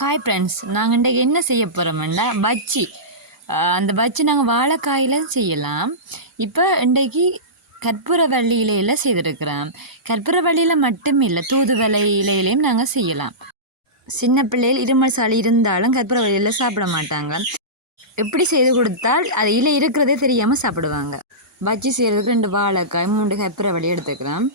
காய் ஃப்ரெண்ட்ஸ், நாங்கள் இன்றைக்கு என்ன செய்ய போகிறோம்னா பஜ்ஜி. அந்த பஜ்ஜி நாங்கள் வாழைக்காயில் செய்யலாம். இப்போ இன்றைக்கு கற்பூரவள்ளி இலையில் செய்திருக்கிறோம். கற்பூரவள்ளியில் மட்டும் இல்லை, தூதுவளை இலையிலையும் நாங்கள் செய்யலாம். சின்ன பிள்ளைகள் இருமல் சளி இருந்தாலும் கற்பூரவள்ளியில் சாப்பிட மாட்டாங்க. எப்படி செய்து கொடுத்தால் அது இலை இருக்கிறதே தெரியாமல் சாப்பிடுவாங்க. பஜ்ஜி செய்கிறதுக்கு 2 வாழைக்காய் 3 கற்பூரவள்ளி எடுத்துக்கிறோம்.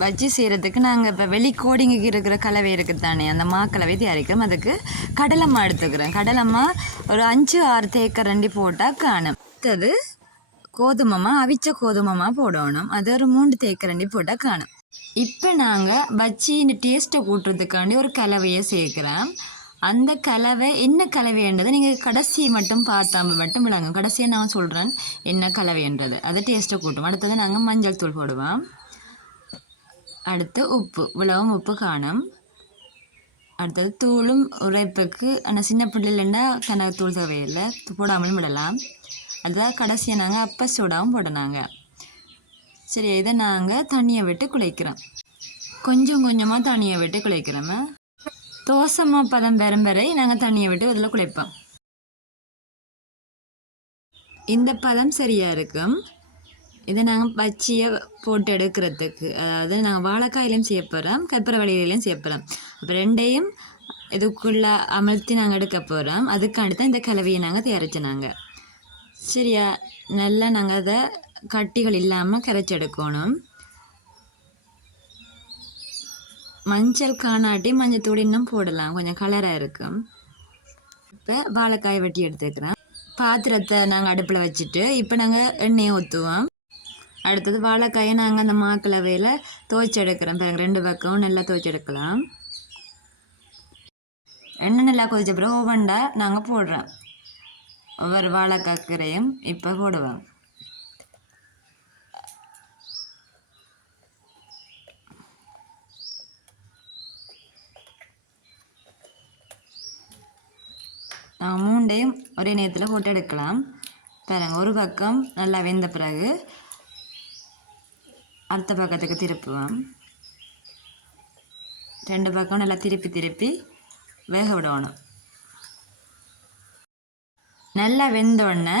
பஜ்ஜி செய்கிறதுக்கு நாங்கள் இப்போ வெளிக்கோடிங்கு இருக்கிற கலவை இருக்குது தானே, அந்த மாக்கலவை தயாரிக்கிறோம். அதுக்கு கடலைமா எடுத்துக்கிறோம். கடலைமா ஒரு 5-6 தேக்கரண்டி போட்டால் காணும். அடுத்தது கோதுமைமா, அவிச்ச கோதுமைமா போடணும். அது ஒரு 3 தேக்கரண்டி போட்டால் காணும். இப்போ நாங்கள் பஜ்ஜியின் டேஸ்ட்டை கூட்டுறதுக்காண்டி ஒரு கலவையை சேர்க்குறோம். அந்த கலவை என்ன கலவைன்றதை நீங்கள் கடைசியை மட்டும் பார்த்தாம மட்டும் விளங்க. கடைசியை நான் சொல்கிறேன் என்ன கலவைன்றது. அதை டேஸ்ட்டை கூட்டும். அடுத்தது நாங்கள் மஞ்சள் தூள் போடுவோம். அடுத்து உப்பு, இவ்வளவும் உப்பு காணும். அடுத்தது தூளும் உரைப்புக்கு, ஆனால் சின்ன பிள்ளைலன்னா கணக்கு தூள் தேவையில்லை, போடாமலும் விடலாம். அதுதான் கடைசியாக நாங்கள் அப்போ சோடாவும் போடனாங்க. சரி, இதை நாங்கள் தண்ணியை விட்டு குழைக்கிறோம். கொஞ்சம் கொஞ்சமாக தண்ணியை விட்டு குழைக்கிறோம். தோசைமா பதம் வரும் வரை நாங்கள் தண்ணியை விட்டு அதில் குழைப்போம். இந்த பதம் சரியாக இருக்கும். இதை நாங்கள் பஜ்ஜியை போட்டு எடுக்கிறதுக்கு, அதாவது நாங்கள் வாழைக்காயிலையும் செய்ய போகிறோம், கற்பூரவள்ளியிலையும் செய்ய போகிறோம். அப்போ 2ஐயும் இதுக்குள்ளே அமர்த்தி நாங்கள் எடுக்க போகிறோம். அதுக்காண்டி தான் இந்த கலவையை நாங்கள் தயாரிச்சினாங்க. சரியா, நல்லா நாங்கள் அதை கட்டிகள் இல்லாமல் கரைச்சி எடுக்கணும். மஞ்சள் காணாட்டி மஞ்சள் தூள் இன்னும் போடலாம், கொஞ்சம் கலராக இருக்கும். இப்போ வாழைக்காயை வெட்டி எடுத்துக்கிறோம். பாத்திரத்தை நாங்கள் அடுப்பில் வச்சுட்டு இப்போ நாங்கள் எண்ணெயை ஊற்றுவோம். அடுத்தது வாழைக்காயை நாங்கள் அந்த மாக்கலவையில் துவைச்சி எடுக்கிறோம். பாருங்க, 2 பக்கமும் நல்லா துவைச்சி எடுக்கலாம். எண்ணெய் நல்லா கொதிச்ச பிறகு ஓவண்டா நாங்கள் போடுறோம். ஒவ்வொரு வாழைக்காய்கரையும் இப்போ போடுவோம். நாங்கள் 3ஐயும் ஒரே நேரத்தில் போட்டு எடுக்கலாம். பாருங்கள், ஒரு பக்கம் நல்லா வெந்த பிறகு அடுத்த பக்கத்துக்கு திருப்புவோம். 2 பக்கம் நல்லா திருப்பி வேக விடணும். நல்லா வெந்தோடனே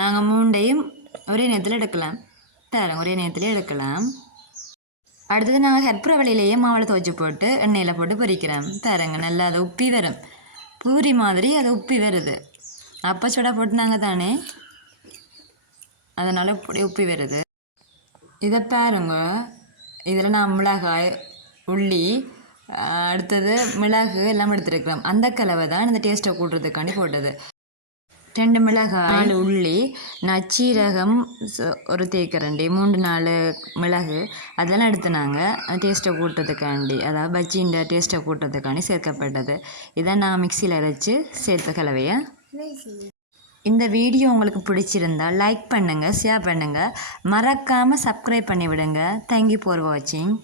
நாங்கள் 3ஐயும் ஒரே நேரத்தில் எடுக்கலாம். பாருங்க, ஒரே நேரத்தில் எடுக்கலாம். அடுத்தது நாங்கள் கற்பூரவள்ளியிலேயே மாவில் துவைச்சி போட்டு எண்ணெயில் போட்டு பொரிக்கிறோம். பாருங்க, நல்லா அது உப்பி வரும். பூரி மாதிரி அது உப்பி வருது. அப்போ சுடா போட்டு நாங்கள் தானே, அதனால் இப்படி உப்பி வருது. இதை பாருங்க, இதில் நான் மிளகாய், உள்ளி, அடுத்தது மிளகு எல்லாம் எடுத்துருக்கிறோம். அந்த கலவை தான் இந்த டேஸ்ட்டை கூட்டுறதுக்காண்டி போட்டது. 2 மிளகாய், 4 உள்ளி, நச்சீரகம் ஒரு தேக்கரண்டி, 3-4 மிளகு அதெல்லாம் எடுத்துனாங்க டேஸ்ட்டை கூட்டுறதுக்காண்டி, அதாவது பஜ்ஜின்ற டேஸ்ட்டை கூட்டுறதுக்காண்டி சேர்க்கப்பட்டது. இதை நான் மிக்சியில் அரைச்சி சேர்த்த கலவையை. இந்த வீடியோ உங்களுக்கு பிடிச்சிருந்தால் லைக் பண்ணுங்கள், ஷேர் பண்ணுங்கள், மறக்காமல் சப்ஸ்கிரைப் பண்ணி விடுங்க. தேங்க்யூ ஃபார் வாட்சிங்.